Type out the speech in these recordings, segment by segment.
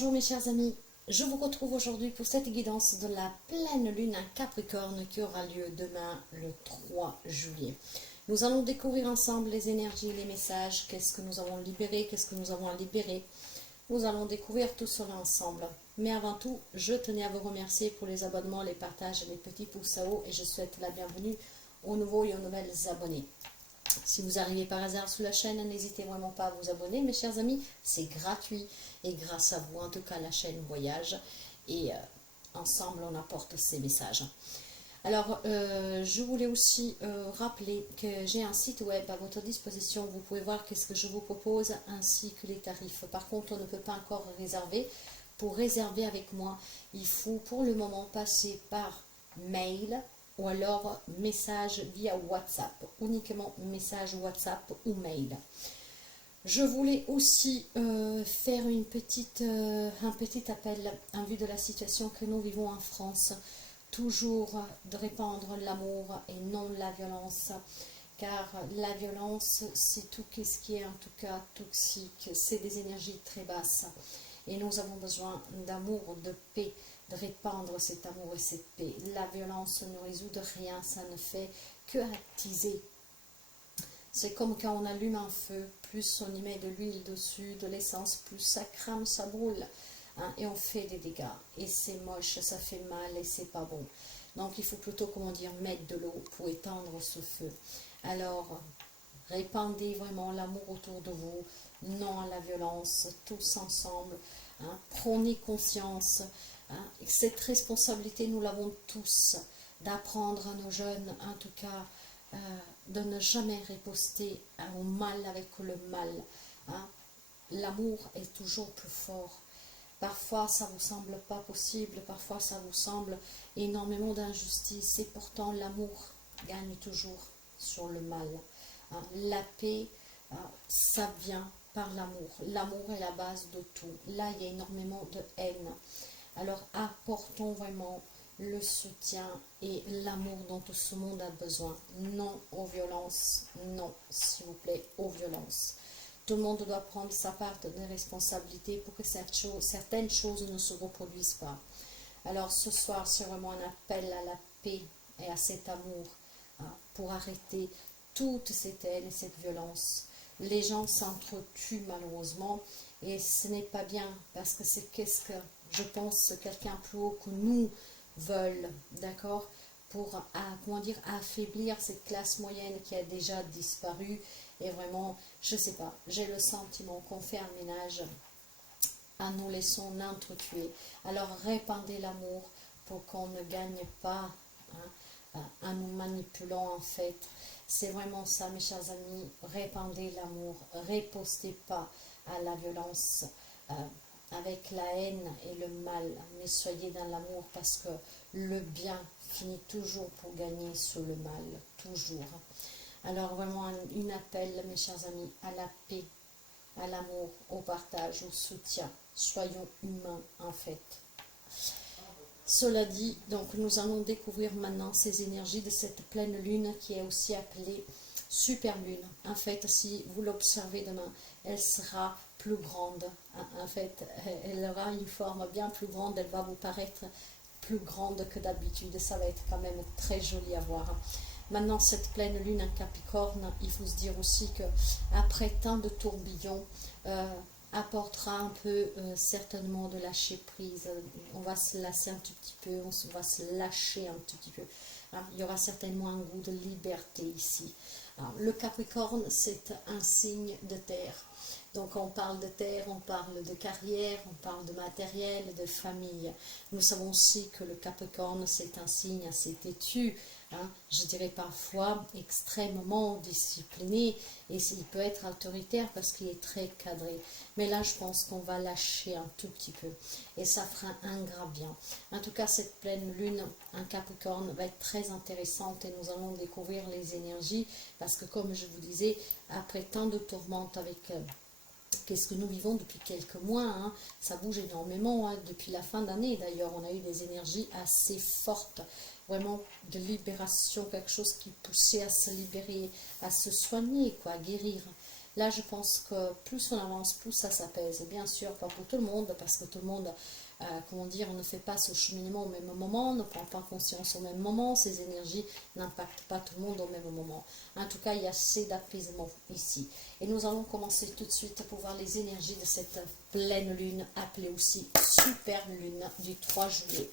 Bonjour mes chers amis, je vous retrouve aujourd'hui pour cette guidance de la pleine lune à Capricorne qui aura lieu demain le 3 juillet. Nous allons découvrir ensemble les énergies, les messages, qu'est-ce que nous avons libéré, qu'est-ce que nous avons à libérer. Nous allons découvrir tout cela ensemble. Mais avant tout, je tenais à vous remercier pour les abonnements, les partages et les petits pouces à haut et je souhaite la bienvenue aux nouveaux et aux nouvelles abonnés. Si vous arrivez par hasard sur la chaîne, n'hésitez vraiment pas à vous abonner, mes chers amis, c'est gratuit. Et grâce à vous, en tout cas, la chaîne voyage. Et ensemble, on apporte ces messages. Alors, je voulais aussi rappeler que j'ai un site web à votre disposition. Vous pouvez voir qu'est-ce que je vous propose, ainsi que les tarifs. Par contre, on ne peut pas encore réserver. Pour réserver avec moi, il faut pour le moment passer par mail, ou alors message via WhatsApp, uniquement message WhatsApp ou mail. Je voulais aussi faire un petit appel en vue de la situation que nous vivons en France, toujours de répandre l'amour et non la violence, car la violence c'est tout ce qui est en tout cas toxique, c'est des énergies très basses et nous avons besoin d'amour, de paix, de répandre cet amour et cette paix. La violence ne résout de rien, ça ne fait que attiser. C'est comme quand on allume un feu, plus on y met de l'huile dessus, de l'essence, plus ça crame, ça brûle, hein, et on fait des dégâts. Et c'est moche, ça fait mal et c'est pas bon. Donc il faut plutôt, comment dire, mettre de l'eau pour éteindre ce feu. Alors, répandez vraiment l'amour autour de vous, non à la violence, tous ensemble. Hein, prenez conscience. Hein, cette responsabilité, nous l'avons tous, d'apprendre à nos jeunes, en tout cas, de ne jamais riposter au mal avec le mal. Hein. L'amour est toujours plus fort. Parfois, ça ne vous semble pas possible, parfois, ça vous semble énormément d'injustice, et pourtant, l'amour gagne toujours sur le mal. Hein. La paix, ça vient par l'amour. L'amour est la base de tout. Là, il y a énormément de haine. Alors, apportons vraiment le soutien et l'amour dont tout ce monde a besoin. Non aux violences, non, s'il vous plaît, aux violences. Tout le monde doit prendre sa part de responsabilité pour que certaines choses ne se reproduisent pas. Alors ce soir, c'est vraiment un appel à la paix et à cet amour, hein, pour arrêter toute cette haine et cette violence. Les gens s'entretuent malheureusement et ce n'est pas bien parce que c'est qu'est-ce que je pense quelqu'un plus haut que nous veulent, d'accord, pour comment dire, affaiblir cette classe moyenne qui a déjà disparu. Et vraiment, je sais pas, j'ai le sentiment qu'on fait un ménage en nous laissant entretuer. Alors répandez l'amour pour qu'on ne gagne pas, hein, en nous manipulant en fait. C'est vraiment ça, mes chers amis, répandez l'amour, ripostez pas à la violence, avec la haine et le mal, mais soyez dans l'amour parce que le bien finit toujours pour gagner sur le mal, toujours. Alors vraiment un appel, mes chers amis, à la paix, à l'amour, au partage, au soutien. Soyons humains en fait. Cela dit, donc nous allons découvrir maintenant ces énergies de cette pleine lune qui est aussi appelée super lune. En fait, si vous l'observez demain, elle sera plus grande. En fait, elle aura une forme bien plus grande, elle va vous paraître plus grande que d'habitude. Ça va être quand même très joli à voir. Maintenant, cette pleine lune en Capricorne, il faut se dire aussi que après tant de tourbillons, apportera un peu certainement de lâcher prise. On va se lasser un tout petit peu, on va se lâcher un tout petit peu. Hein, il y aura certainement un goût de liberté ici. Alors, le Capricorne, c'est un signe de terre. Donc on parle de terre, on parle de carrière, on parle de matériel, de famille. Nous savons aussi que le Capricorne, c'est un signe assez têtu, hein, je dirais parfois extrêmement discipliné, et il peut être autoritaire parce qu'il est très cadré. Mais là, je pense qu'on va lâcher un tout petit peu, et ça fera un grand bien. En tout cas, cette pleine lune en Capricorne va être très intéressante, et nous allons découvrir les énergies, parce que comme je vous disais, après tant de tourmentes avec... qu'est-ce que nous vivons depuis quelques mois, hein. Ça bouge énormément, hein. Depuis la fin d'année d'ailleurs, on a eu des énergies assez fortes, vraiment de libération, quelque chose qui poussait à se libérer, à se soigner, quoi, à guérir. Là, je pense que plus on avance, plus ça s'apaise. Bien sûr, pas pour tout le monde, parce que tout le monde, comment dire, on ne fait pas ce cheminement au même moment, ne prend pas conscience au même moment, ces énergies n'impactent pas tout le monde au même moment. En tout cas, il y a assez d'apaisement ici. Et nous allons commencer tout de suite pour voir les énergies de cette pleine lune, appelée aussi super lune du 3 juillet.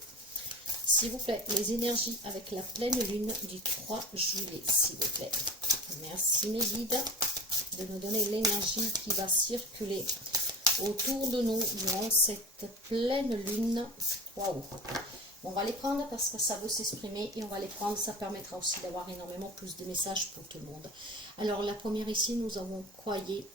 S'il vous plaît, les énergies avec la pleine lune du 3 juillet, s'il vous plaît. Merci mes guides de nous donner l'énergie qui va circuler autour de nous durant cette pleine lune. Waouh! On va les prendre parce que ça veut s'exprimer et on va les prendre. Ça permettra aussi d'avoir énormément plus de messages pour tout le monde. Alors la première ici, nous avons croyé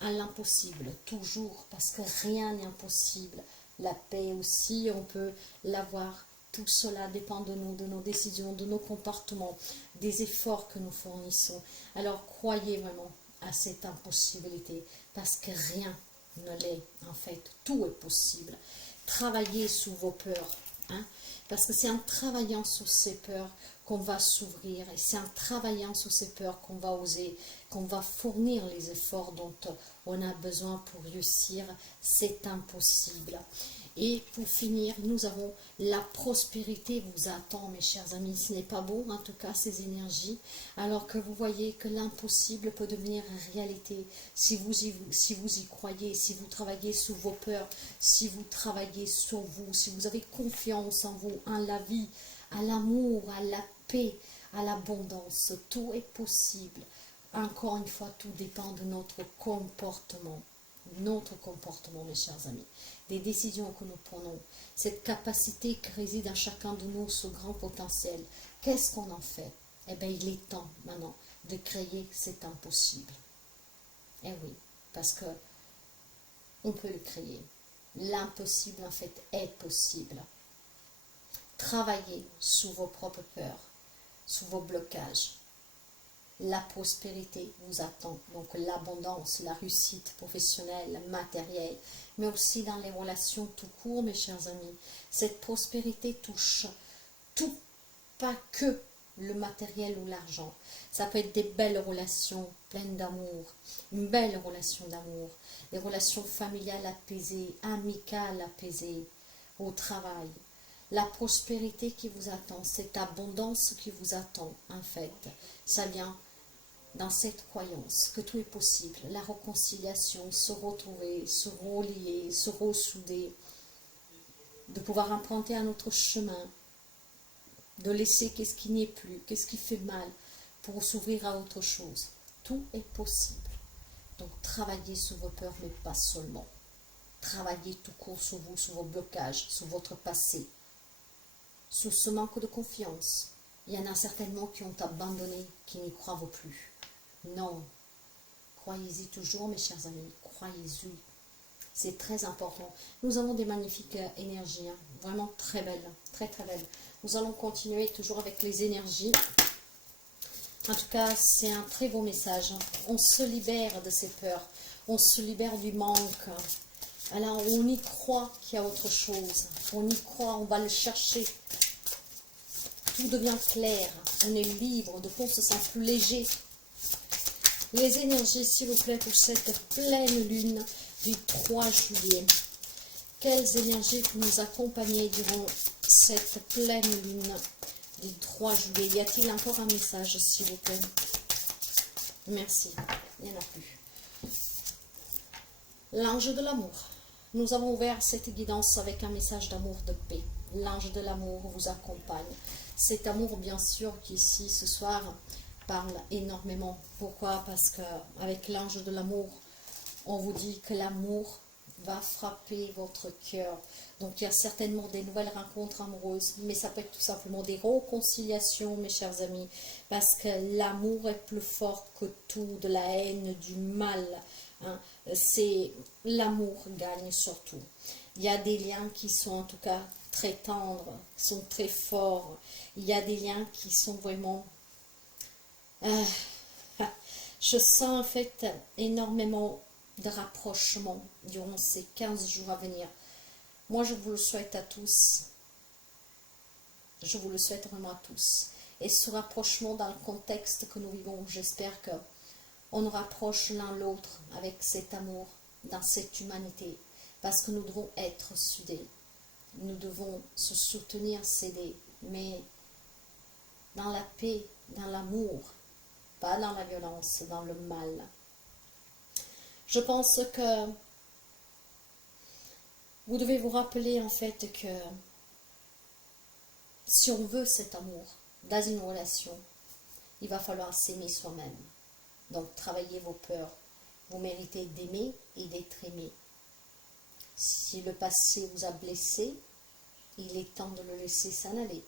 à l'impossible, toujours, parce que rien n'est impossible. La paix aussi, on peut l'avoir. Tout cela dépend de nous, de nos décisions, de nos comportements, des efforts que nous fournissons. Alors croyez vraiment à cette impossibilité, parce que rien ne l'est en fait. Tout est possible. Travaillez sous vos peurs, hein, parce que c'est en travaillant sur ces peurs qu'on va s'ouvrir, et c'est en travaillant sur ces peurs qu'on va oser, qu'on va fournir les efforts dont on a besoin pour réussir. C'est impossible. Et pour finir, nous avons la prospérité vous attend, mes chers amis. Ce n'est pas beau, en tout cas, ces énergies. Alors que vous voyez que l'impossible peut devenir réalité si vous y croyez, si vous travaillez sous vos peurs, si vous travaillez sur vous, si vous avez confiance en vous, en la vie, à l'amour, à la paix, à l'abondance. Tout est possible. Encore une fois, tout dépend de notre comportement. Notre comportement, mes chers amis, des décisions que nous prenons, cette capacité qui réside en chacun de nous, ce grand potentiel, qu'est-ce qu'on en fait? Eh bien, il est temps maintenant de créer cet impossible. Eh oui, parce que on peut le créer. L'impossible, en fait, est possible. Travaillez sous vos propres peurs, sous vos blocages. La prospérité vous attend, donc l'abondance, la réussite professionnelle, matérielle, mais aussi dans les relations tout court, mes chers amis. Cette prospérité touche tout, pas que le matériel ou l'argent. Ça peut être des belles relations pleines d'amour, une belle relation d'amour, des relations familiales apaisées, amicales apaisées, au travail. La prospérité qui vous attend, cette abondance qui vous attend, en fait, ça vient dans cette croyance que tout est possible, la réconciliation, se retrouver, se relier, se ressouder, de pouvoir emprunter un autre chemin, de laisser qu'est-ce qui n'y est plus, qu'est-ce qui fait mal, pour s'ouvrir à autre chose. Tout est possible. Donc travaillez sur vos peurs, mais pas seulement. Travaillez tout court sur vous, sur vos blocages, sur votre passé, sur ce manque de confiance. Il y en a certainement qui ont abandonné, qui n'y croient plus. Non, croyez-y toujours, mes chers amis, croyez-y. C'est très important. Nous avons des magnifiques énergies, hein, vraiment très belles, très très belles. Nous allons continuer toujours avec les énergies. En tout cas, c'est un très beau message. On se libère de ces peurs, on se libère du manque. Alors, on y croit qu'il y a autre chose. On y croit, on va le chercher. Tout devient clair, on est libre, de on se sent plus léger. Les énergies, s'il vous plaît, pour cette pleine lune du 3 juillet. Quelles énergies pour nous accompagner durant cette pleine lune du 3 juillet? Y a-t-il encore un message, s'il vous plaît? Merci, il n'y en a plus. L'ange de l'amour. Nous avons ouvert cette guidance avec un message d'amour, de paix. L'ange de l'amour vous accompagne. Cet amour, bien sûr, qui ici, ce soir, parle énormément. Pourquoi? Parce qu'avec l'ange de l'amour, on vous dit que l'amour va frapper votre cœur. Donc, il y a certainement des nouvelles rencontres amoureuses, mais ça peut être tout simplement des réconciliations, mes chers amis, parce que l'amour est plus fort que tout, de la haine, du mal. Hein. C'est l'amour gagne surtout. Il y a des liens qui sont en tout cas très tendres, sont très forts. Il y a des liens qui sont vraiment... je sens en fait énormément de rapprochement durant ces 15 jours à venir. Moi, je vous le souhaite à tous. Je vous le souhaite vraiment à tous. Et ce rapprochement dans le contexte que nous vivons, j'espère que on nous rapproche l'un l'autre avec cet amour, dans cette humanité, parce que nous devons être soudés. Nous devons se soutenir, s'aider, mais dans la paix, dans l'amour, pas dans la violence, dans le mal. Je pense que vous devez vous rappeler en fait que si on veut cet amour dans une relation, il va falloir s'aimer soi-même. Donc travaillez vos peurs. Vous méritez d'aimer et d'être aimé. Si le passé vous a blessé, il est temps de le laisser s'en aller.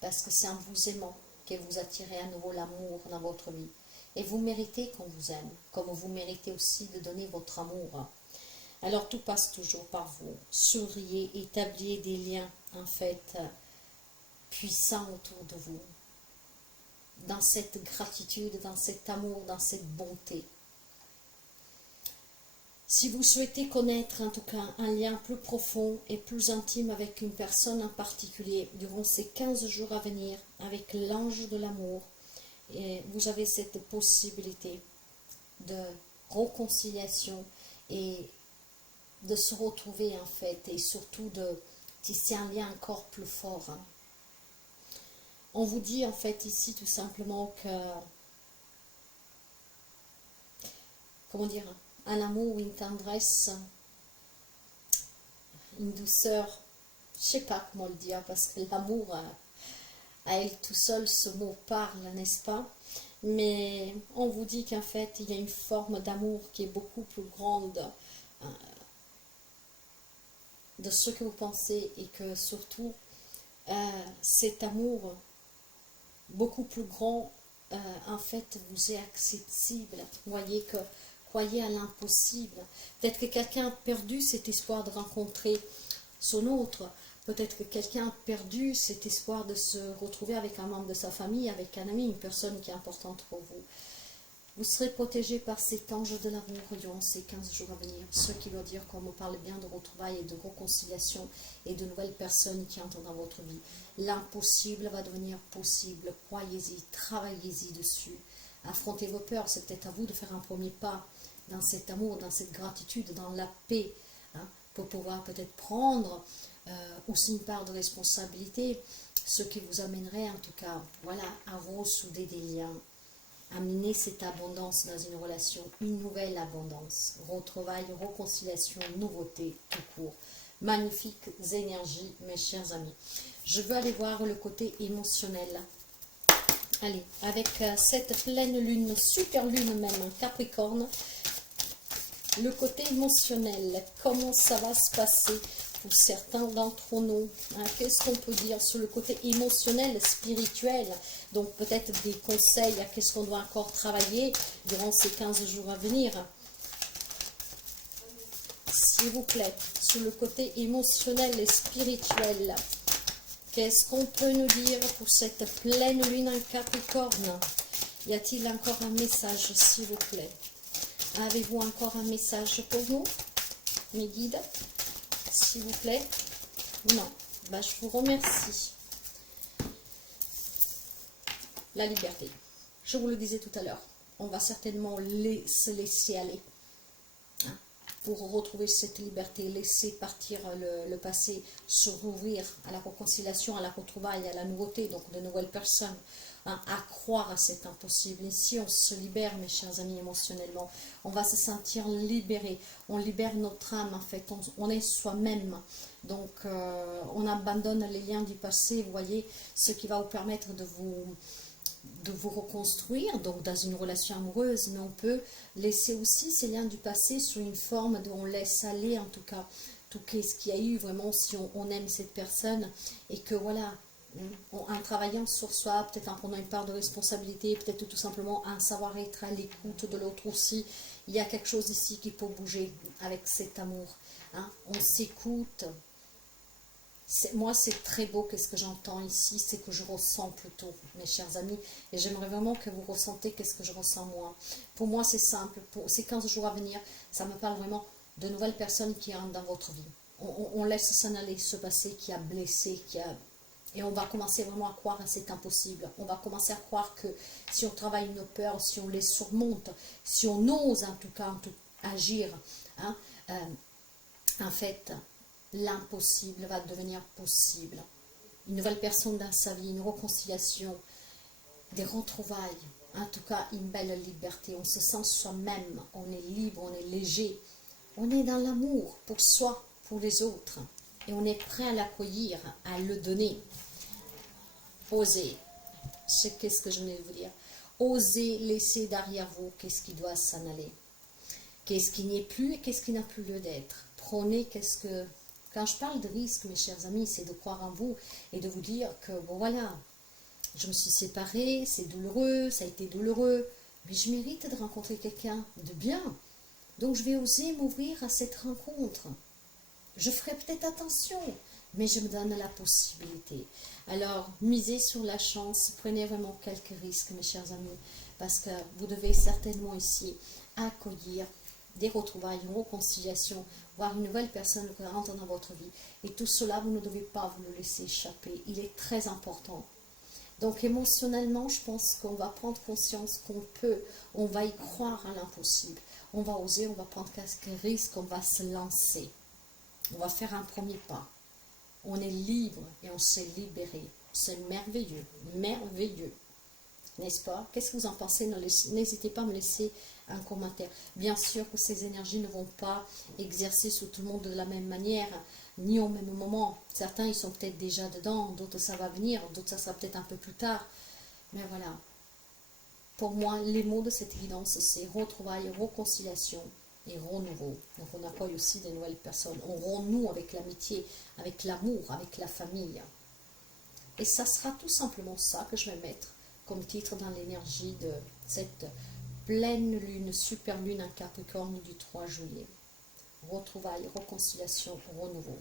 Parce que c'est en vous aimant que vous attirez à nouveau l'amour dans votre vie. Et vous méritez qu'on vous aime, comme vous méritez aussi de donner votre amour. Alors tout passe toujours par vous. Souriez, établissez des liens en fait puissants autour de vous. Dans cette gratitude, dans cet amour, dans cette bonté. Si vous souhaitez connaître en tout cas un lien plus profond et plus intime avec une personne en particulier durant ces 15 jours à venir avec l'ange de l'amour, vous avez cette possibilité de réconciliation et de se retrouver en fait et surtout de tisser un lien encore plus fort. On vous dit en fait ici tout simplement que, comment dire, un amour, une tendresse, une douceur, je ne sais pas comment le dire, parce que l'amour, à elle tout seul, ce mot parle, n'est-ce pas? Mais on vous dit qu'en fait, il y a une forme d'amour qui est beaucoup plus grande de ce que vous pensez et que surtout, cet amour beaucoup plus grand, en fait, vous est accessible. Vous voyez que croyez à l'impossible. Peut-être que quelqu'un a perdu cet espoir de rencontrer son autre. Peut-être que quelqu'un a perdu cet espoir de se retrouver avec un membre de sa famille, avec un ami, une personne qui est importante pour vous. Vous serez protégé par cet ange de l'amour durant ces 15 jours à venir. Ce qui veut dire qu'on me parle bien de retrouvailles et de réconciliation et de nouvelles personnes qui entrent dans votre vie. L'impossible va devenir possible. Croyez-y, travaillez-y dessus. Affrontez vos peurs. C'est peut-être à vous de faire un premier pas dans cet amour, dans cette gratitude, dans la paix, pour pouvoir peut-être prendre aussi une part de responsabilité, ce qui vous amènerait en tout cas, voilà, à ressouder des liens. Amener cette abondance dans une relation, une nouvelle abondance, retrouvailles, réconciliation, nouveauté, tout court. Magnifiques énergies, mes chers amis. Je veux aller voir le côté émotionnel. Allez, avec cette pleine lune, super lune même, Capricorne, le côté émotionnel, comment ça va se passer pour certains d'entre nous, qu'est-ce qu'on peut dire sur le côté émotionnel, spirituel, donc peut-être des conseils à qu'est-ce qu'on doit encore travailler durant ces 15 jours à venir. S'il vous plaît, sur le côté émotionnel et spirituel, qu'est-ce qu'on peut nous dire pour cette pleine lune en Capricorne? Y a-t-il encore un message, s'il vous plaît? Avez-vous encore un message pour nous, mes guides? S'il vous plaît. Non. Ben, je vous remercie. La liberté. Je vous le disais tout à l'heure. On va certainement se laisser aller. Pour retrouver cette liberté, laisser partir le passé, se rouvrir à la réconciliation, à la retrouvaille, à la nouveauté, donc de nouvelles personnes, à croire à cet impossible. Et si on se libère, mes chers amis, émotionnellement, on va se sentir libéré, on libère notre âme, en fait, on est soi-même. Donc, on abandonne les liens du passé, vous voyez, ce qui va vous permettre de vous reconstruire, donc dans une relation amoureuse, mais on peut laisser aussi ces liens du passé sur une forme de on laisse aller, en tout cas, tout ce qu'il y a eu vraiment, si on aime cette personne, et que voilà, en travaillant sur soi, peut-être en prenant une part de responsabilité, peut-être tout simplement en savoir être à l'écoute de l'autre aussi, il y a quelque chose ici qui peut bouger avec cet amour, on s'écoute. Moi, c'est très beau, qu'est-ce que j'entends ici, c'est que je ressens plutôt, mes chers amis, et j'aimerais vraiment que vous ressentez qu'est-ce que je ressens moi. Pour moi, c'est simple, pour ces 15 jours à venir, ça me parle vraiment de nouvelles personnes qui entrent dans votre vie. On laisse s'en aller ce passé qui a blessé, qui a Et on va commencer vraiment à croire à cet impossible. On va commencer à croire que si on travaille nos peurs, si on les surmonte, si on ose en tout cas agir, hein, en fait, l'impossible va devenir possible. Une nouvelle personne dans sa vie, une réconciliation, des retrouvailles, en tout cas une belle liberté. On se sent soi-même, on est libre, on est léger. On est dans l'amour pour soi, pour les autres. Et on est prêt à l'accueillir, à le donner. Osez. Qu'est-ce que je venais de vous dire? Osez laisser derrière vous qu'est-ce qui doit s'en aller. Qu'est-ce qui n'y est plus et qu'est-ce qui n'a plus lieu d'être. Prenez qu'est-ce que... Quand je parle de risque, mes chers amis, c'est de croire en vous et de vous dire que, bon voilà, je me suis séparée, c'est douloureux, ça a été douloureux, mais je mérite de rencontrer quelqu'un de bien. Donc je vais oser m'ouvrir à cette rencontre. Je ferai peut-être attention, mais je me donne la possibilité. Alors, misez sur la chance, prenez vraiment quelques risques, mes chers amis, parce que vous devez certainement ici accueillir des retrouvailles, une réconciliation, voir une nouvelle personne qui rentre dans votre vie. Et tout cela, vous ne devez pas vous le laisser échapper. Il est très important. Donc émotionnellement, je pense qu'on va prendre conscience qu'on peut, on va y croire à l'impossible. On va oser, on va prendre quelques risques, on va se lancer. On va faire un premier pas. On est libre et on s'est libéré. C'est merveilleux, merveilleux. N'est-ce pas? Qu'est-ce que vous en pensez? N'hésitez pas à me laisser un commentaire. Bien sûr que ces énergies ne vont pas exercer sur tout le monde de la même manière, ni au même moment. Certains, ils sont peut-être déjà dedans, d'autres, ça va venir, d'autres, ça sera peut-être un peu plus tard. Mais voilà. Pour moi, les mots de cette guidance, c'est retrouvailles, réconciliation et renouveau. Donc on accueille aussi des nouvelles personnes. On renoue avec l'amitié, avec l'amour, avec la famille. Et ça sera tout simplement ça que je vais mettre comme titre dans l'énergie de cette pleine lune, super lune en Capricorne du 3 juillet. Retrouvailles, réconciliation, renouveau.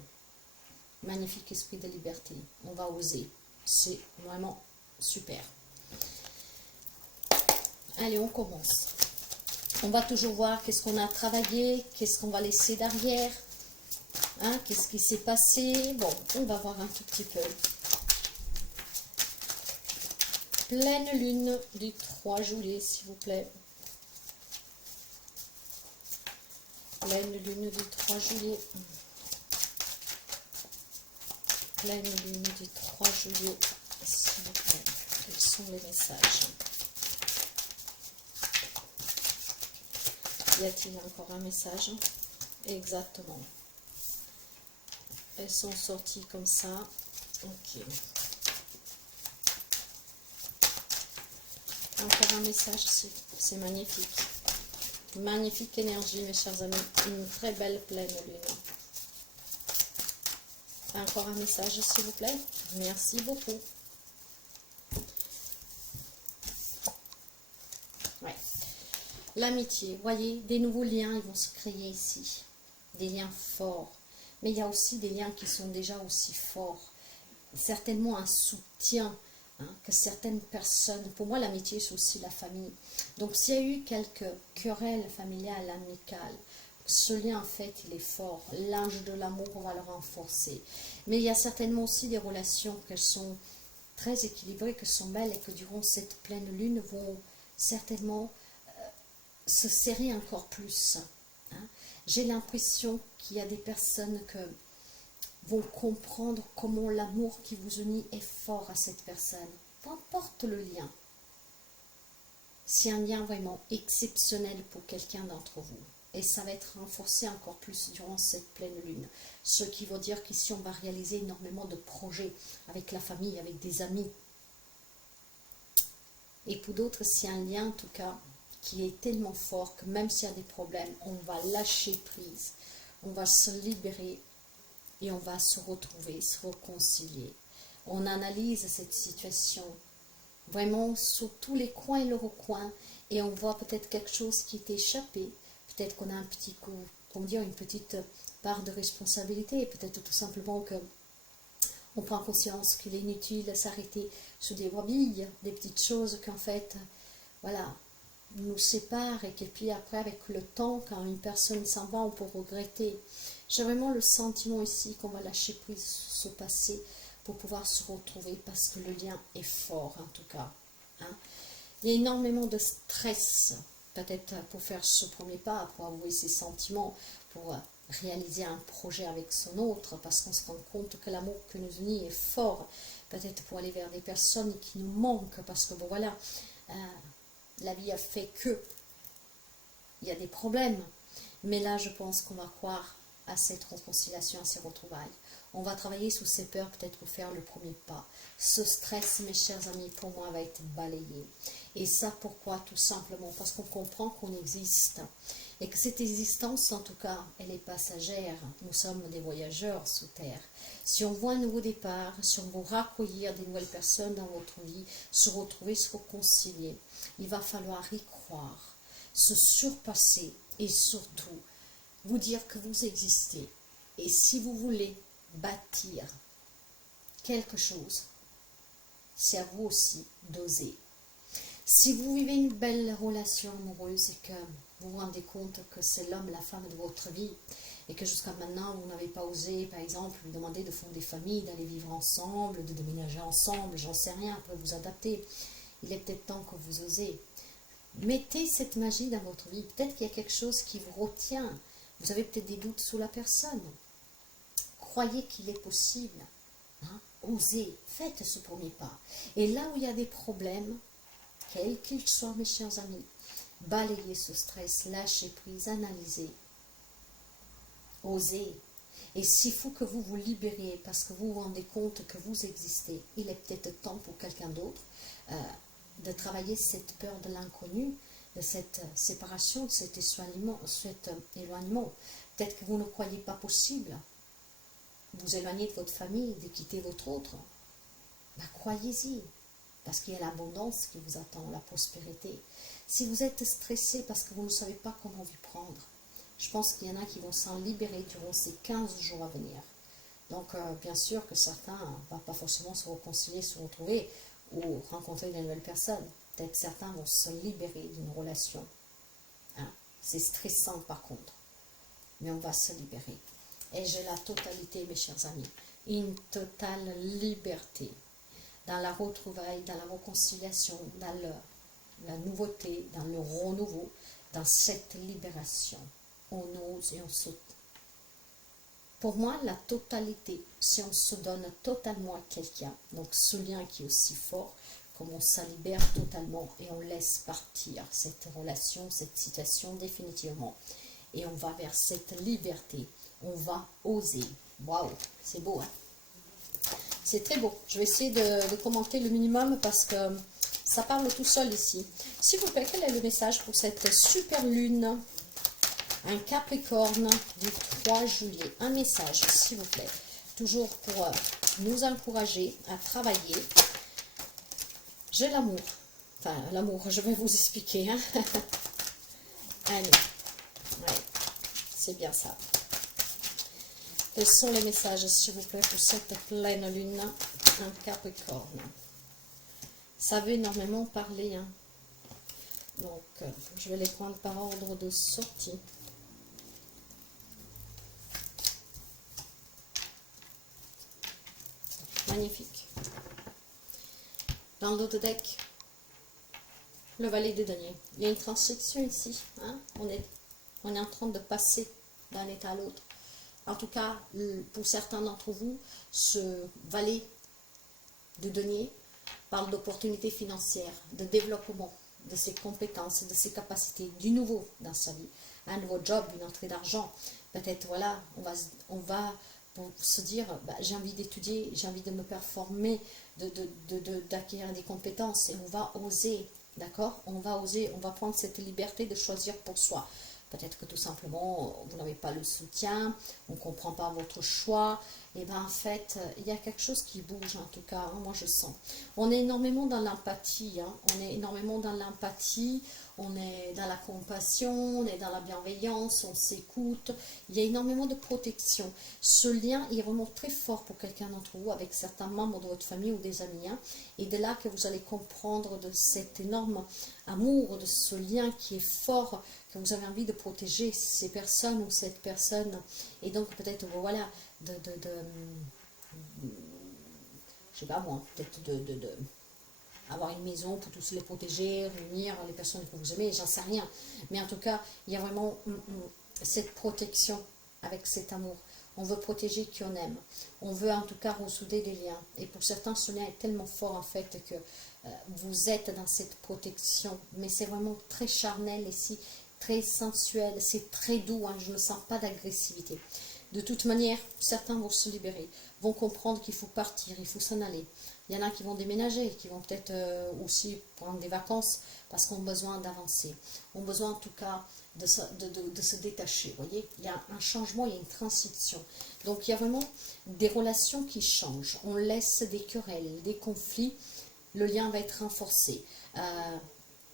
Magnifique esprit de liberté. On va oser. C'est vraiment super. Allez, on commence. On va toujours voir qu'est-ce qu'on a travaillé, qu'est-ce qu'on va laisser derrière, hein, qu'est-ce qui s'est passé. Bon, on va voir un tout petit peu. Pleine lune du 3 juillet, s'il vous plaît. Pleine lune du 3 juillet. Pleine lune du 3 juillet, s'il vous plaît. Quels sont les messages? Y a-t-il encore un message? Exactement. Elles sont sorties comme ça. Ok. Encore un message, c'est magnifique. Magnifique énergie, mes chers amis. Une très belle pleine lune. Encore un message, s'il vous plaît. Merci beaucoup. Ouais. L'amitié, voyez, des nouveaux liens, ils vont se créer ici. Des liens forts. Mais il y a aussi des liens qui sont déjà aussi forts. Certainement un soutien. Hein, que certaines personnes, pour moi l'amitié c'est aussi la famille, donc s'il y a eu quelques querelles familiales, amicales, ce lien en fait il est fort, l'ange de l'amour on va le renforcer, mais il y a certainement aussi des relations qui sont très équilibrées, qui sont belles et que durant cette pleine lune vont certainement se serrer encore plus, hein. J'ai l'impression qu'il y a des personnes que vont comprendre comment l'amour qui vous unit est fort à cette personne. Peu importe le lien. C'est un lien vraiment exceptionnel pour quelqu'un d'entre vous. Et ça va être renforcé encore plus durant cette pleine lune. Ce qui veut dire qu'ici, on va réaliser énormément de projets avec la famille, avec des amis. Et pour d'autres, c'est un lien en tout cas qui est tellement fort que même s'il y a des problèmes, on va lâcher prise. On va se libérer. Et on va se retrouver, se réconcilier. On analyse cette situation vraiment sous tous les coins et le recoin et on voit peut-être quelque chose qui est échappé. Peut-être qu'on a un petit coup, comment dire, une petite part de responsabilité et peut-être tout simplement que on prend conscience qu'il est inutile de s'arrêter sur des wabilles, des petites choses qu'en fait, voilà, nous séparent et puis après avec le temps, quand une personne s'en va, on peut regretter. J'ai vraiment le sentiment ici qu'on va lâcher prise sur ce passé pour pouvoir se retrouver parce que le lien est fort en tout cas. Hein. Il y a énormément de stress, peut-être pour faire ce premier pas, pour avouer ses sentiments, pour réaliser un projet avec son autre, parce qu'on se rend compte que l'amour que nous unit est fort, peut-être pour aller vers des personnes qui nous manquent, parce que bon voilà, la vie a fait que il y a des problèmes, mais là je pense qu'on va croire à cette réconciliation, à ces retrouvailles. On va travailler sous ces peurs peut-être pour faire le premier pas. Ce stress, mes chers amis, pour moi va être balayé. Et ça pourquoi? Tout simplement parce qu'on comprend qu'on existe. Et que cette existence, en tout cas, elle est passagère. Nous sommes des voyageurs sous terre. Si on voit un nouveau départ, si on veut accueillir des nouvelles personnes dans votre vie, se retrouver, se réconcilier, il va falloir y croire, se surpasser et surtout vous dire que vous existez. Et si vous voulez bâtir quelque chose, c'est à vous aussi d'oser. Si vous vivez une belle relation amoureuse et que vous vous rendez compte que c'est l'homme, la femme de votre vie, et que jusqu'à maintenant vous n'avez pas osé, par exemple, lui demander de fonder des familles, d'aller vivre ensemble, de déménager ensemble, j'en sais rien, pour vous adapter, il est peut-être temps que vous osez. Mettez cette magie dans votre vie. Peut-être qu'il y a quelque chose qui vous retient. Vous avez peut-être des doutes sur la personne. Croyez qu'il est possible. Hein? Osez, faites ce premier pas. Et là où il y a des problèmes, quels qu'ils soient, mes chers amis, balayez ce stress, lâchez prise, analysez. Osez. Et s'il faut que vous vous libériez parce que vous vous rendez compte que vous existez, il est peut-être temps pour quelqu'un d'autre de travailler cette peur de l'inconnu, de cette séparation, de cet éloignement. Peut-être que vous ne croyez pas possible vous éloigner de votre famille, de quitter votre autre. Ben, croyez-y, parce qu'il y a l'abondance qui vous attend, la prospérité. Si vous êtes stressé parce que vous ne savez pas comment vous prendre, je pense qu'il y en a qui vont s'en libérer durant ces 15 jours à venir. Donc, bien sûr que certains ne vont pas forcément se réconcilier, se retrouver ou rencontrer de nouvelles personnes. Peut-être certains vont se libérer d'une relation. Hein? C'est stressant par contre, mais on va se libérer. Et j'ai la totalité, mes chers amis, une totale liberté dans la retrouvaille, dans la réconciliation, dans la nouveauté, dans le renouveau, dans cette libération. On ose et on saute. Pour moi, la totalité, si on se donne totalement à quelqu'un, donc ce lien qui est aussi fort, comme on se libère totalement et on laisse partir cette relation, cette situation définitivement. Et on va vers cette liberté, on va oser. Waouh, c'est beau, hein? C'est très beau. Je vais essayer de commenter le minimum parce que ça parle tout seul ici. S'il vous plaît, quel est le message pour cette super lune? Un Capricorne du 3 juillet. Un message, s'il vous plaît. Toujours pour nous encourager à travailler. J'ai l'amour. Enfin, l'amour, je vais vous expliquer. Hein. Allez. Ouais, c'est bien ça. Quels sont les messages, s'il vous plaît, pour cette pleine lune? Un Capricorne. Ça veut énormément parler. Hein. Donc, je vais les prendre par ordre de sortie. Magnifique. Dans l'autre deck, le valet des deniers. Il y a une transition ici. Hein? On est en train de passer d'un état à l'autre. En tout cas, pour certains d'entre vous, ce valet de deniers parle d'opportunités financières, de développement, de ses compétences, de ses capacités, du nouveau dans sa vie. Un nouveau job, une entrée d'argent. Peut-être, voilà, on va pour se dire, bah, j'ai envie d'étudier, j'ai envie de me performer, d'acquérir des compétences, et on va oser, d'accord? On va oser, on va prendre cette liberté de choisir pour soi. Peut-être que tout simplement, vous n'avez pas le soutien, on ne comprend pas votre choix, et bien en fait, il y a quelque chose qui bouge en tout cas, hein, moi je sens. On est énormément dans l'empathie, hein, on est énormément dans l'empathie, on est dans la compassion, on est dans la bienveillance, on s'écoute, il y a énormément de protection. Ce lien est vraiment très fort pour quelqu'un d'entre vous, avec certains membres de votre famille ou des amis, hein, et de là que vous allez comprendre de cet énorme amour, de ce lien qui est fort, que vous avez envie de protéger ces personnes ou cette personne, et donc peut-être, voilà, je sais pas moi, peut-être avoir une maison pour tous les protéger, réunir les personnes que vous aimez, j'en sais rien. Mais en tout cas, il y a vraiment cette protection avec cet amour. On veut protéger qui on aime. On veut en tout cas ressouder des liens. Et pour certains, ce lien est tellement fort en fait que vous êtes dans cette protection. Mais c'est vraiment très charnel ici, très sensuel, c'est très doux. Hein, je ne sens pas d'agressivité. De toute manière, certains vont se libérer, vont comprendre qu'il faut partir, il faut s'en aller. Il y en a qui vont déménager, qui vont peut-être aussi prendre des vacances parce qu'on a besoin d'avancer. On a besoin en tout cas de se détacher. Vous voyez, il y a un changement, il y a une transition. Donc il y a vraiment des relations qui changent. On laisse des querelles, des conflits, le lien va être renforcé.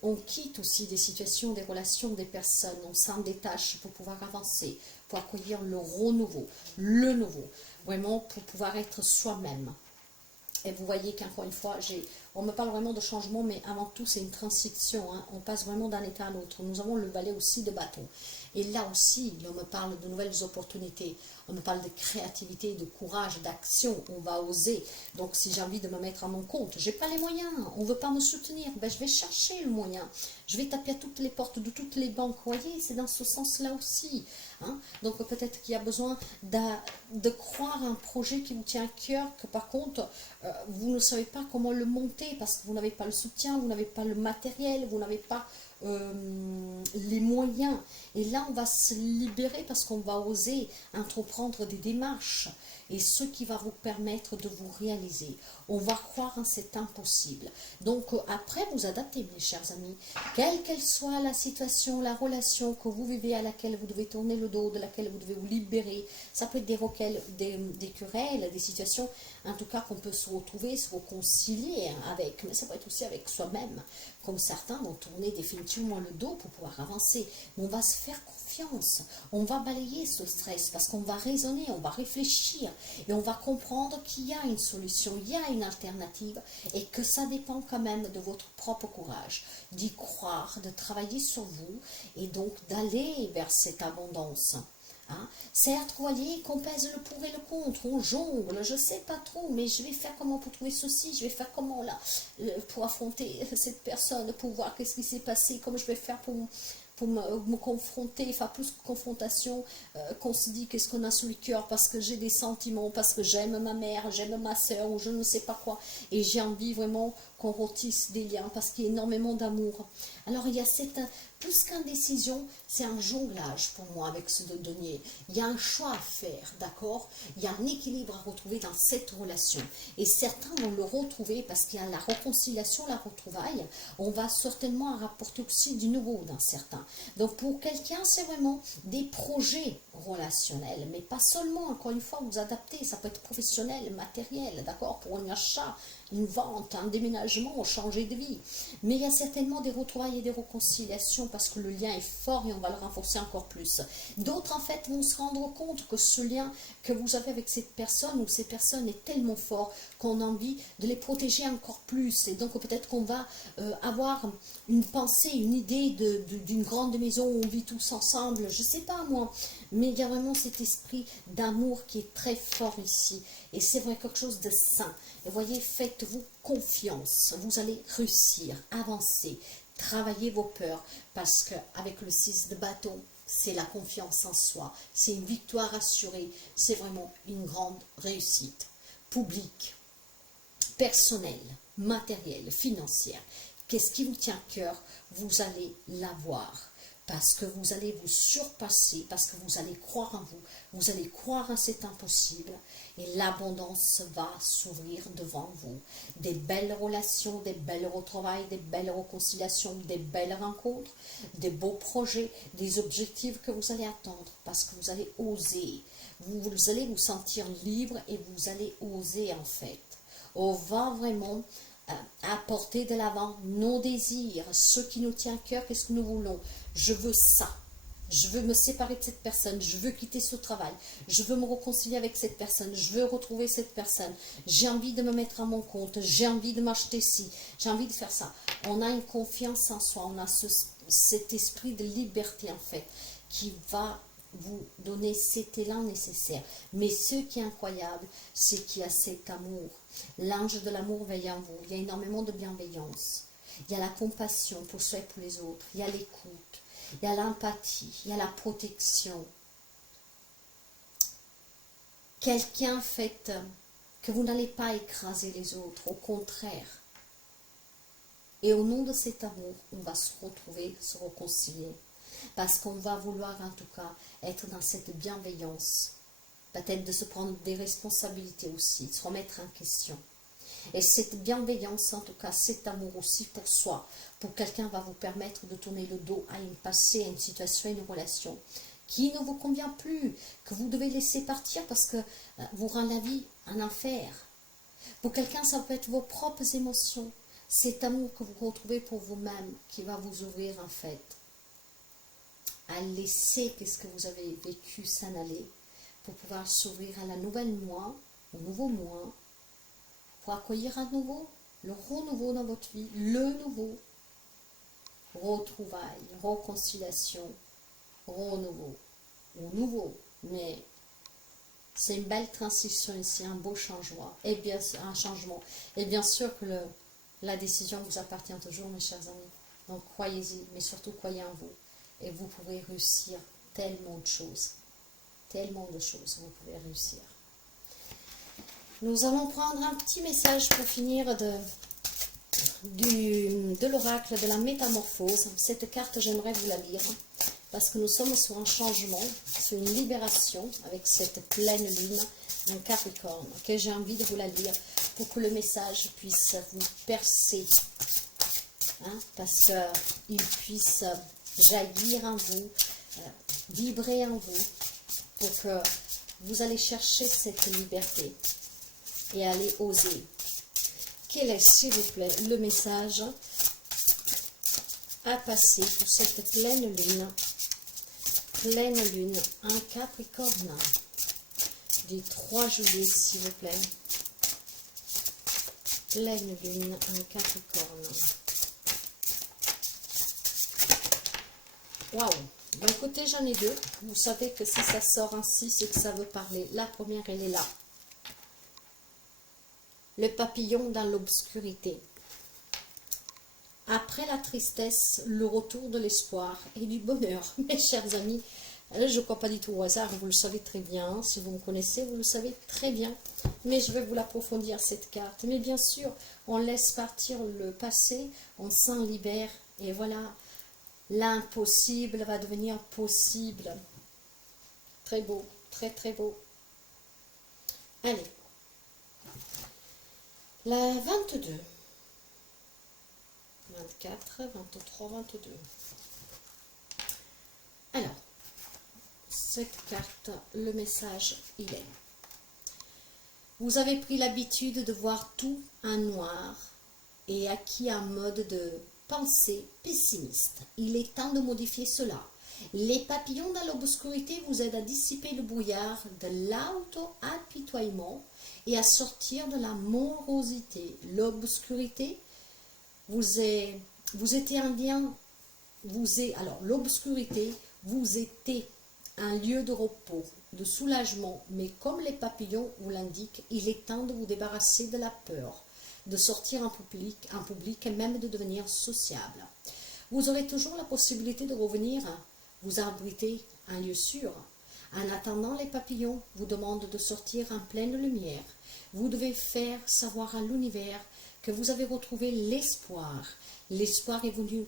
On quitte aussi des situations, des relations, des personnes. On s'en détache pour pouvoir avancer, pour accueillir le renouveau, le nouveau. Vraiment pour pouvoir être soi-même. Et vous voyez qu'encore une fois, on me parle vraiment de changement, mais avant tout, c'est une transition. Hein. On passe vraiment d'un état à l'autre. Nous avons le valet aussi de bâton. Et là aussi, on me parle de nouvelles opportunités. On me parle de créativité, de courage, d'action. On va oser. Donc, si j'ai envie de me mettre à mon compte, je n'ai pas les moyens. On ne veut pas me soutenir. Ben, je vais chercher le moyen. Je vais taper à toutes les portes de toutes les banques. Vous voyez, c'est dans ce sens-là aussi. Hein. Donc, peut-être qu'il y a besoin de croire à un projet qui vous tient à cœur, que par contre, vous ne savez pas comment le monter parce que vous n'avez pas le soutien, vous n'avez pas le matériel, vous n'avez pas les moyens. Et là, on va se libérer parce qu'on va oser entreprendre des démarches et ce qui va vous permettre de vous réaliser. On va croire en cet impossible. Donc, après, vous adaptez, mes chers amis. Quelle qu'elle soit la situation, la relation que vous vivez, à laquelle vous devez tourner le dos, de laquelle vous devez vous libérer. Ça peut être des querelles, des situations, en tout cas, qu'on peut se retrouver, se réconcilier avec. Mais ça peut être aussi avec soi-même. Comme certains vont tourner définitivement le dos pour pouvoir avancer. Mais on va se faire confiance. On va balayer ce stress parce qu'on va raisonner, on va réfléchir et on va comprendre qu'il y a une solution, il y a une alternative et que ça dépend quand même de votre propre courage, d'y croire, de travailler sur vous et donc d'aller vers cette abondance. Hein? Certes, vous voyez qu'on pèse le pour et le contre, on jongle, je ne sais pas trop, mais je vais faire comment pour trouver ceci, je vais faire comment là, pour affronter cette personne, pour voir qu'est-ce qui s'est passé, comment je vais faire pour me confronter, enfin plus que confrontation, qu'on se dit qu'est-ce qu'on a sous le cœur parce que j'ai des sentiments, parce que j'aime ma mère, j'aime ma soeur ou je ne sais pas quoi et j'ai envie vraiment qu'on rôtisse des liens parce qu'il y a énormément d'amour. Alors il y a cette, plus qu'indécision, c'est un jonglage pour moi avec ce de denier. Il y a un choix à faire, d'accord? Il y a un équilibre à retrouver dans cette relation et certains vont le retrouver parce qu'il y a la réconciliation, la retrouvaille. On va certainement rapporter aussi du nouveau dans certains. Donc pour quelqu'un, c'est vraiment des projets relationnels, mais pas seulement, encore une fois, vous adaptez, ça peut être professionnel, matériel, d'accord, pour un achat, une vente, un déménagement, changer de vie. Mais il y a certainement des retrouvailles et des réconciliations parce que le lien est fort et on va le renforcer encore plus. D'autres, en fait, vont se rendre compte que ce lien que vous avez avec cette personne ou ces personnes est tellement fort qu'on a envie de les protéger encore plus. Et donc, peut-être qu'on va avoir une pensée, une idée d'une grande maison où on vit tous ensemble, je ne sais pas moi. Mais il y a vraiment cet esprit d'amour qui est très fort ici. Et c'est vrai quelque chose de sain. Et voyez, faites-vous confiance. Vous allez réussir, avancer, travailler vos peurs. Parce qu'avec le 6 de bâton, c'est la confiance en soi. C'est une victoire assurée. C'est vraiment une grande réussite. Publique, personnelle, matérielle, financière. Qu'est-ce qui vous tient à cœur? Vous allez l'avoir. Parce que vous allez vous surpasser, parce que vous allez croire en vous, vous allez croire en cet impossible et l'abondance va s'ouvrir devant vous. Des belles relations, des belles retrouvailles, des belles réconciliations, des belles rencontres, des beaux projets, des objectifs que vous allez attendre parce que vous allez oser. Vous allez vous sentir libre et vous allez oser en fait. On va vraiment apporter de l'avant nos désirs, ce qui nous tient à cœur, qu'est-ce que nous voulons. Je veux ça. Je veux me séparer de cette personne. Je veux quitter ce travail. Je veux me réconcilier avec cette personne. Je veux retrouver cette personne. J'ai envie de me mettre à mon compte. J'ai envie de m'acheter ci. J'ai envie de faire ça. On a une confiance en soi. On a cet esprit de liberté en fait qui va vous donner cet élan nécessaire. Mais ce qui est incroyable, c'est qu'il y a cet amour. L'ange de l'amour veille en vous. Il y a énormément de bienveillance. Il y a la compassion pour soi et pour les autres. Il y a l'écoute. Il y a l'empathie. Il y a la protection. Quelqu'un fait que vous n'allez pas écraser les autres. Au contraire. Et au nom de cet amour, on va se retrouver, se réconcilier. Parce qu'on va vouloir en tout cas être dans cette bienveillance. Peut-être de se prendre des responsabilités aussi, de se remettre en question. Et cette bienveillance, en tout cas cet amour aussi pour soi, pour quelqu'un va vous permettre de tourner le dos à une passé, à une situation, à une relation qui ne vous convient plus, que vous devez laisser partir parce que vous rend la vie un enfer. Pour quelqu'un, ça peut être vos propres émotions. Cet amour que vous retrouvez pour vous-même qui va vous ouvrir en fait à laisser qu'est-ce que vous avez vécu s'en aller pour pouvoir s'ouvrir à la nouvelle moi, au nouveau moi, pour accueillir à nouveau le renouveau dans votre vie, le nouveau, retrouvailles, réconciliation, renouveau, ou nouveau, mais c'est une belle transition ici, un beau changement, et bien un changement, et bien sûr que la décision vous appartient toujours, mes chers amis, donc croyez-y, mais surtout croyez en vous, et vous pouvez réussir tellement de choses, vous pouvez réussir. Nous allons prendre un petit message pour finir de l'oracle de la métamorphose. Cette carte, j'aimerais vous la lire parce que nous sommes sur un changement, sur une libération avec cette pleine lune en Capricorne, que j'ai envie de vous la lire pour que le message puisse vous percer, hein, parce qu'il puisse jaillir en vous, vibrer en vous, pour que vous allez chercher cette liberté et allez oser. Quel est, s'il vous plaît, le message à passer pour cette pleine lune en Capricorne du 3 juillet, s'il vous plaît. Pleine lune en Capricorne. Waouh! D'un côté, j'en ai deux. Vous savez que si ça sort ainsi, c'est que ça veut parler. La première, elle est là. Le papillon dans l'obscurité. Après la tristesse, le retour de l'espoir et du bonheur. Mes chers amis, je ne crois pas du tout au hasard, vous le savez très bien. Si vous me connaissez, vous le savez très bien. Mais je vais vous l'approfondir, cette carte. Mais bien sûr, on laisse partir le passé, on s'en libère. Et voilà, l'impossible va devenir possible. Très beau, très très beau. Allez. La 22, 24, 23, 22. Alors, cette carte, le message, il est. Vous avez pris l'habitude de voir tout en noir et acquis un mode de pensée pessimiste. Il est temps de modifier cela. Les papillons dans l'obscurité vous aident à dissiper le brouillard de l'auto-apitoiement et à sortir de la morosité. L'obscurité l'obscurité vous était un lieu de repos, de soulagement, mais comme les papillons vous l'indiquent, il est temps de vous débarrasser de la peur, de sortir en public et même de devenir sociable. Vous aurez toujours la possibilité de revenir vous abriter un lieu sûr. En attendant, les papillons vous demandent de sortir en pleine lumière. Vous devez faire savoir à l'univers que vous avez retrouvé l'espoir. L'espoir est venu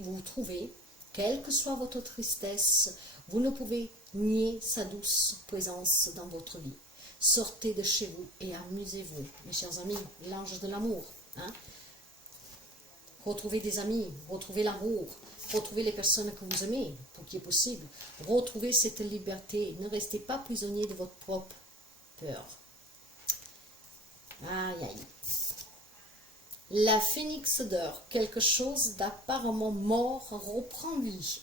vous trouver, quelle que soit votre tristesse, vous ne pouvez nier sa douce présence dans votre vie. Sortez de chez vous et amusez-vous, mes chers amis, l'ange de l'amour. Hein? Retrouvez des amis, retrouvez l'amour, retrouvez les personnes que vous aimez, pour qu'il est possible. Retrouvez cette liberté, ne restez pas prisonnier de votre propre peur. Aïe, aïe. La phénix d'or, quelque chose d'apparemment mort reprend vie.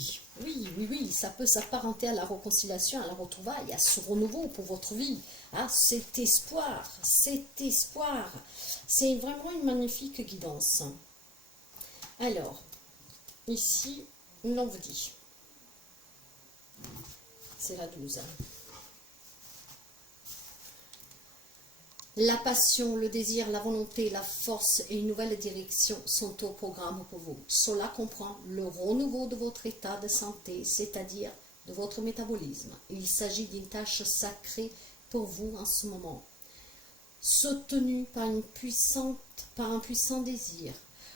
Oui, ça peut s'apparenter à la réconciliation, à la retrouvaille, à ce renouveau pour votre vie. Cet espoir. C'est vraiment une magnifique guidance. Alors, ici, l'on vous dit. C'est la 12. La passion, le désir, la volonté, la force et une nouvelle direction sont au programme pour vous. Cela comprend le renouveau de votre état de santé, c'est-à-dire de votre métabolisme. Il s'agit d'une tâche sacrée pour vous en ce moment. Soutenu par un puissant désir,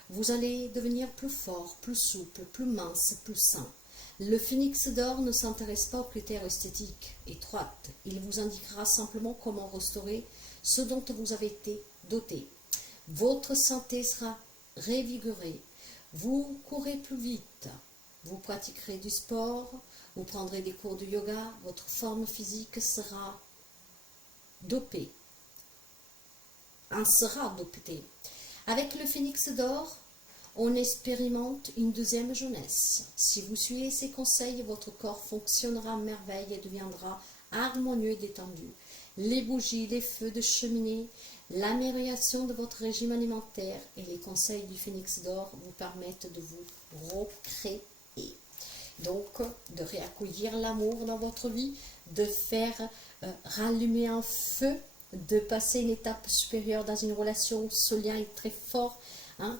vous allez devenir plus fort, plus souple, plus mince, plus sain. Le phénix d'or ne s'intéresse pas aux critères esthétiques étroites. Il vous indiquera simplement comment restaurer ce dont vous avez été doté. Votre santé sera révigorée. Vous courrez plus vite. Vous pratiquerez du sport. Vous prendrez des cours de yoga. Votre forme physique sera dopée. Sera dopée. Avec le phénix d'or, on expérimente une deuxième jeunesse. Si vous suivez ces conseils, votre corps fonctionnera à merveille et deviendra harmonieux et détendu. Les bougies, les feux de cheminée, l'amélioration de votre régime alimentaire et les conseils du phénix d'or vous permettent de vous recréer. Donc, de réaccueillir l'amour dans votre vie, de faire rallumer un feu, de passer une étape supérieure dans une relation où ce lien est très fort,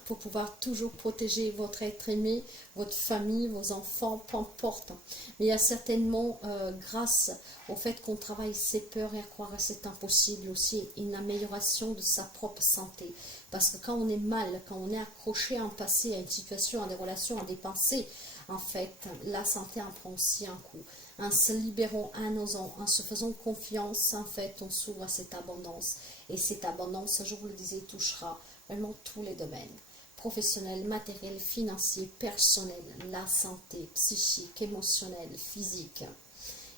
pour pouvoir toujours protéger votre être aimé, votre famille, vos enfants, peu importe. Mais il y a certainement, grâce au fait qu'on travaille ses peurs et à croire à cet impossible aussi, une amélioration de sa propre santé. Parce que quand on est mal, quand on est accroché à un passé, à une situation, à des relations, à des pensées, en fait, la santé en prend aussi un coup. En se libérant, en osant, en se faisant confiance, en fait, on s'ouvre à cette abondance. Et cette abondance, je vous le disais, touchera vraiment tous les domaines. Professionnel, matériel, financier, personnel, la santé, psychique, émotionnelle, physique.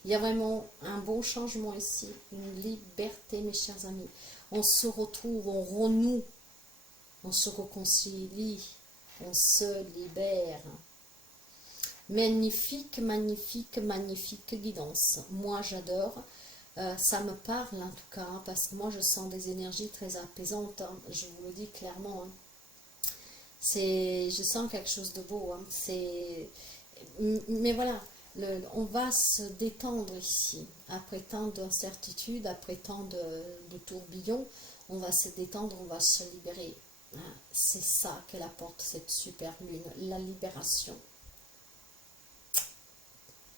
Il y a vraiment un bon changement ici, une liberté, mes chers amis. On se retrouve, on renoue, on se réconcilie, on se libère. Magnifique, magnifique, magnifique guidance. Moi, j'adore. Ça me parle en tout cas, parce que moi, je sens des énergies très apaisantes. Je vous le dis clairement. Je sens quelque chose de beau. Mais voilà, on va se détendre ici. Après tant d'incertitudes, après tant de tourbillons, on va se détendre, on va se libérer. C'est ça qu'elle apporte, cette super lune, la libération.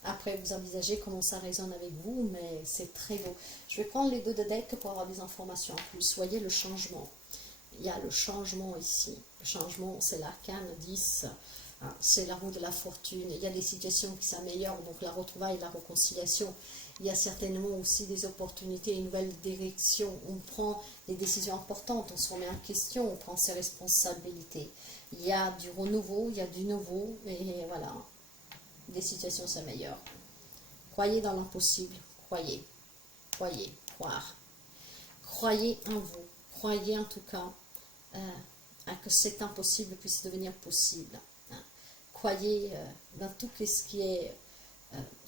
Après, vous envisagez comment ça résonne avec vous, mais c'est très beau. Je vais prendre les deux de deck pour avoir des informations en plus. Voyez le changement. Il y a le changement ici. Le changement, c'est l'arcane 10. C'est la roue de la fortune. Il y a des situations qui s'améliorent, donc la retrouvaille, la réconciliation. Il y a certainement aussi des opportunités, une nouvelle direction. On prend des décisions importantes, on se remet en question, on prend ses responsabilités. Il y a du renouveau, il y a du nouveau, et voilà. Des situations s'améliorent. Croyez dans l'impossible, croyez, croire. Croyez en vous, croyez en tout cas à que cet impossible puisse devenir possible. Croyez dans tout ce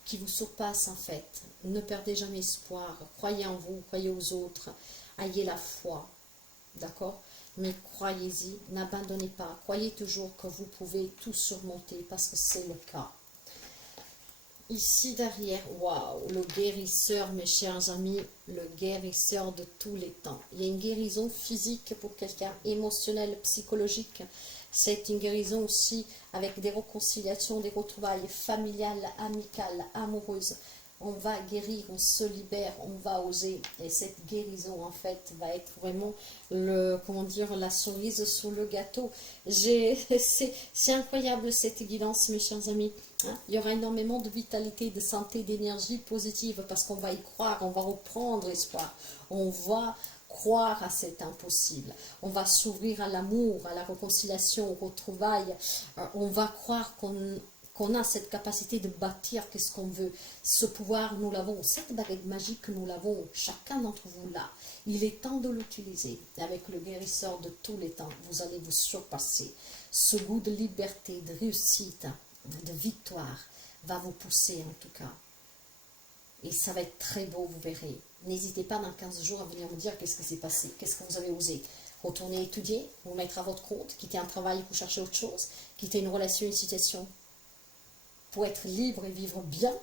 qui vous surpasse en fait. Ne perdez jamais espoir, croyez en vous, croyez aux autres, ayez la foi, d'accord? Mais croyez-y, n'abandonnez pas, croyez toujours que vous pouvez tout surmonter parce que c'est le cas. Ici derrière, waouh, le guérisseur, mes chers amis, le guérisseur de tous les temps. Il y a une guérison physique pour quelqu'un, émotionnelle, psychologique. C'est une guérison aussi avec des réconciliations, des retrouvailles familiales, amicales, amoureuses. On va guérir, on se libère, on va oser. Et cette guérison, en fait, va être vraiment la cerise sur le gâteau. C'est incroyable cette guidance, mes chers amis. Il y aura énormément de vitalité, de santé, d'énergie positive parce qu'on va y croire, on va reprendre espoir. On va croire à cet impossible. On va s'ouvrir à l'amour, à la réconciliation, aux retrouvailles. On va croire qu'on a cette capacité de bâtir qu'est-ce qu'on veut. Ce pouvoir, nous l'avons. Cette baguette magique, nous l'avons. Chacun d'entre vous là. Il est temps de l'utiliser. Avec le guérisseur de tous les temps, vous allez vous surpasser. Ce goût de liberté, de réussite, de victoire va vous pousser en tout cas. Et ça va être très beau, vous verrez. N'hésitez pas dans 15 jours à venir me dire qu'est-ce qui s'est passé, qu'est-ce que vous avez osé. Retourner étudier, vous mettre à votre compte, quitter un travail pour chercher autre chose, quitter une relation, une situation. pour être libre et vivre bien,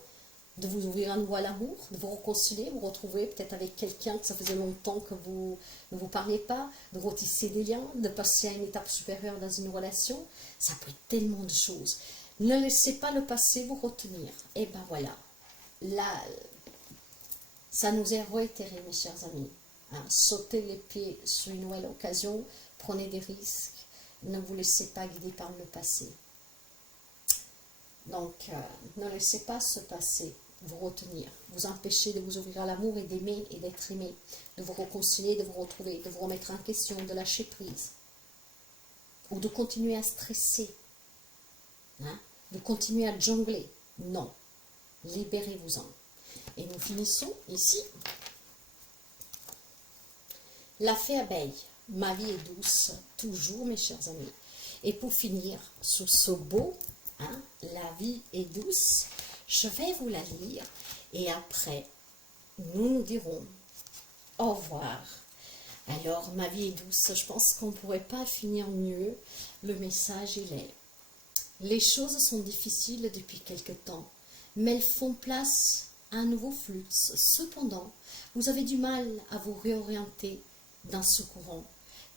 de vous ouvrir à nouveau à l'amour, de vous réconcilier, vous retrouver peut-être avec quelqu'un que ça faisait longtemps que vous ne vous parliez pas, de retisser des liens, de passer à une étape supérieure dans une relation. Ça peut être tellement de choses. Ne laissez pas le passé vous retenir. Et ben voilà, là, ça nous est réitéré, mes chers amis. Hein, sautez les pieds sur une nouvelle occasion, prenez des risques, ne vous laissez pas guider par le passé. Donc, ne laissez pas ce passé vous retenir, vous empêcher de vous ouvrir à l'amour et d'aimer et d'être aimé, de vous réconcilier, de vous retrouver, de vous remettre en question, de lâcher prise, ou de continuer à stresser, hein, de continuer à jongler. Non, libérez-vous-en. Et nous finissons ici. La fée abeille, ma vie est douce, toujours mes chers amis. Et pour finir, sous ce beau, hein, la vie est douce, je vais vous la lire et après, nous nous dirons au revoir. Alors, ma vie est douce, je pense qu'on ne pourrait pas finir mieux. Le message, il est: les choses sont difficiles depuis quelque temps, mais elles font place à un nouveau flux. Cependant, vous avez du mal à vous réorienter dans ce courant.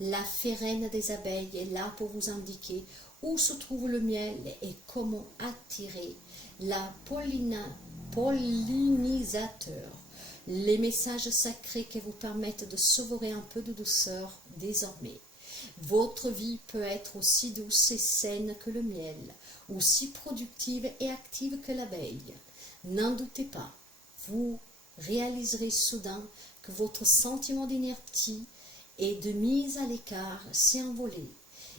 La fée reine des abeilles est là pour vous indiquer où se trouve le miel et comment attirer la pollinisateur. Les messages sacrés qui vous permettent de savourer un peu de douceur désormais. Votre vie peut être aussi douce et saine que le miel, aussi productive et active que l'abeille. N'en doutez pas, vous réaliserez soudain que votre sentiment d'inertie et de mise à l'écart s'est envolé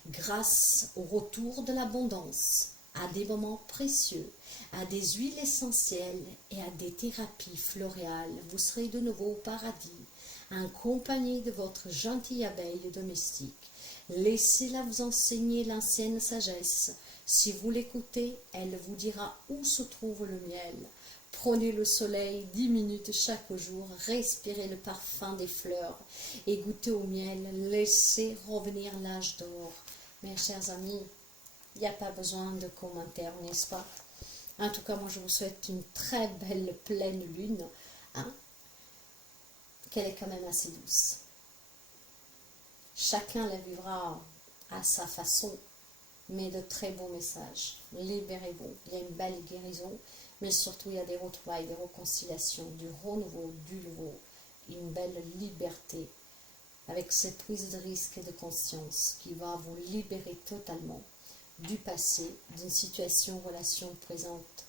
grâce au retour de l'abondance, à des moments précieux, à des huiles essentielles et à des thérapies floréales. Vous serez de nouveau au paradis, en compagnie de votre gentille abeille domestique. Laissez-la vous enseigner l'ancienne sagesse. Si vous l'écoutez, elle vous dira où se trouve le miel. Prenez le soleil 10 minutes chaque jour, respirez le parfum des fleurs et goûtez au miel. Laissez revenir l'âge d'or. Mes chers amis, il n'y a pas besoin de commentaires, n'est-ce pas? En tout cas, moi je vous souhaite une très belle pleine lune, hein, qu'elle est quand même assez douce. Chacun la vivra à sa façon, mais de très beaux messages. Libérez-vous, il y a une belle guérison, mais surtout il y a des retrouvailles, des réconciliations, du renouveau, du nouveau, une belle liberté, avec cette prise de risque et de conscience qui va vous libérer totalement du passé, d'une situation, relation présente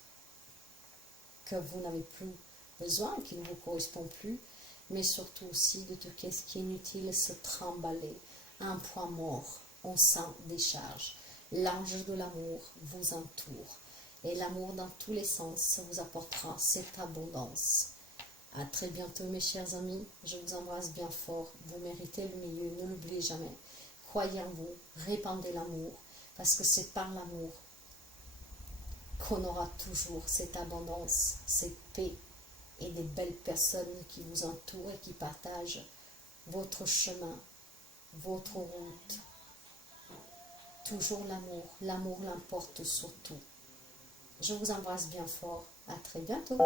que vous n'avez plus besoin, qui ne vous correspond plus, mais surtout aussi de tout ce qui est inutile, se trimballer, un point mort, on s'en décharge. L'ange de l'amour vous entoure, et l'amour dans tous les sens vous apportera cette abondance. À très bientôt mes chers amis, je vous embrasse bien fort, vous méritez le mieux, ne l'oubliez jamais. Croyez en vous, répandez l'amour, parce que c'est par l'amour qu'on aura toujours cette abondance, cette paix et des belles personnes qui vous entourent et qui partagent votre chemin, votre route. Toujours l'amour, l'amour l'emporte surtout. Je vous embrasse bien fort, à très bientôt.